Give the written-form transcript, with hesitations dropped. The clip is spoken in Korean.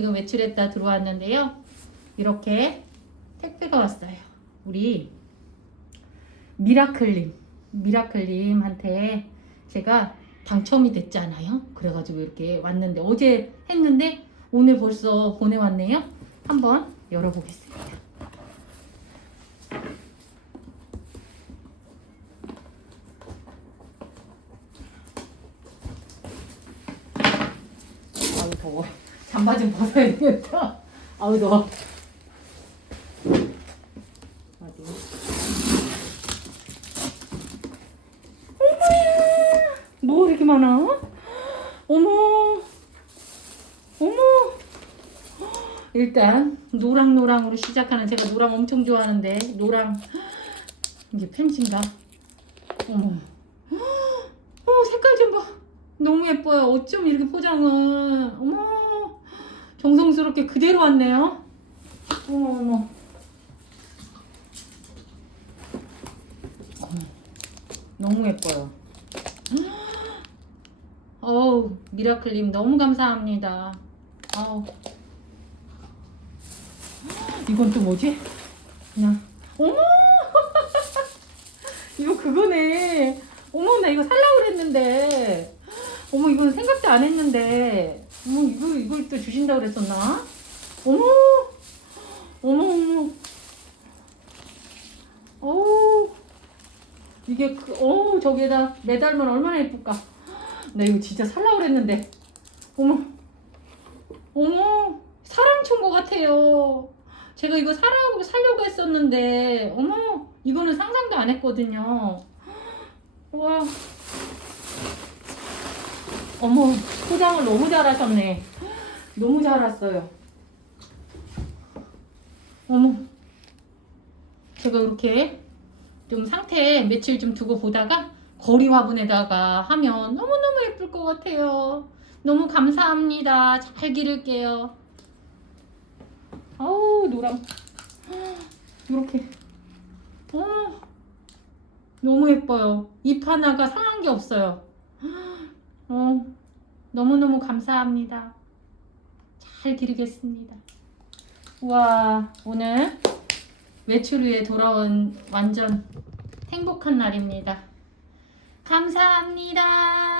지금 외출했다 들어왔는데요. 이렇게 택배가 왔어요. 우리 미라클님한테 제가 당첨이 됐잖아요. 그래가지고 이렇게 왔는데 어제 했는데 오늘 벌써 보내왔네요. 한번 열어보겠습니다. 아우 더워. 잠바 좀 벗어야 되겠다. 아우 더워. 어디? 어머야! 뭐 이렇게 많아? 어머, 어머. 일단 노랑노랑으로 시작하는, 제가 노랑 엄청 좋아하는데 노랑, 이게 팬츠인가? 어머, 색깔 좀 봐. 너무 예뻐요. 어쩜 이렇게 포장을, 어머, 정성스럽게 그대로 왔네요. 어머. 너무 예뻐요. 어우, 미라클님 너무 감사합니다. 어우. 이건 또 뭐지? 그냥, 어머! 이거 그거네. 어머, 나 이거 살라고 그랬는데. 어머, 이건 생각도 안 했는데. 어머, 이걸 또 주신다고 그랬었나? 어머! 어머. 어우. 이게 저기에다 매달면 얼마나 예쁠까. 나 이거 진짜 살라고 그랬는데. 어머, 사랑초인 것 같아요. 제가 이거 살려고 했었는데, 어머, 이거는 상상도 안 했거든요. 와, 어머, 포장을 너무 잘하셨네. 너무 잘 왔어요. 어머, 제가 이렇게 좀 상태 며칠 좀 두고 보다가 거리 화분에다가 하면 너무너무 예쁠 것 같아요. 너무 감사합니다. 잘 기를게요. 아우, 노랑. 이렇게. 너무 예뻐요. 잎 하나가 상한 게 없어요. 너무너무 감사합니다. 잘 기르겠습니다. 우와, 오늘 외출 후에 돌아온 완전 행복한 날입니다. 감사합니다.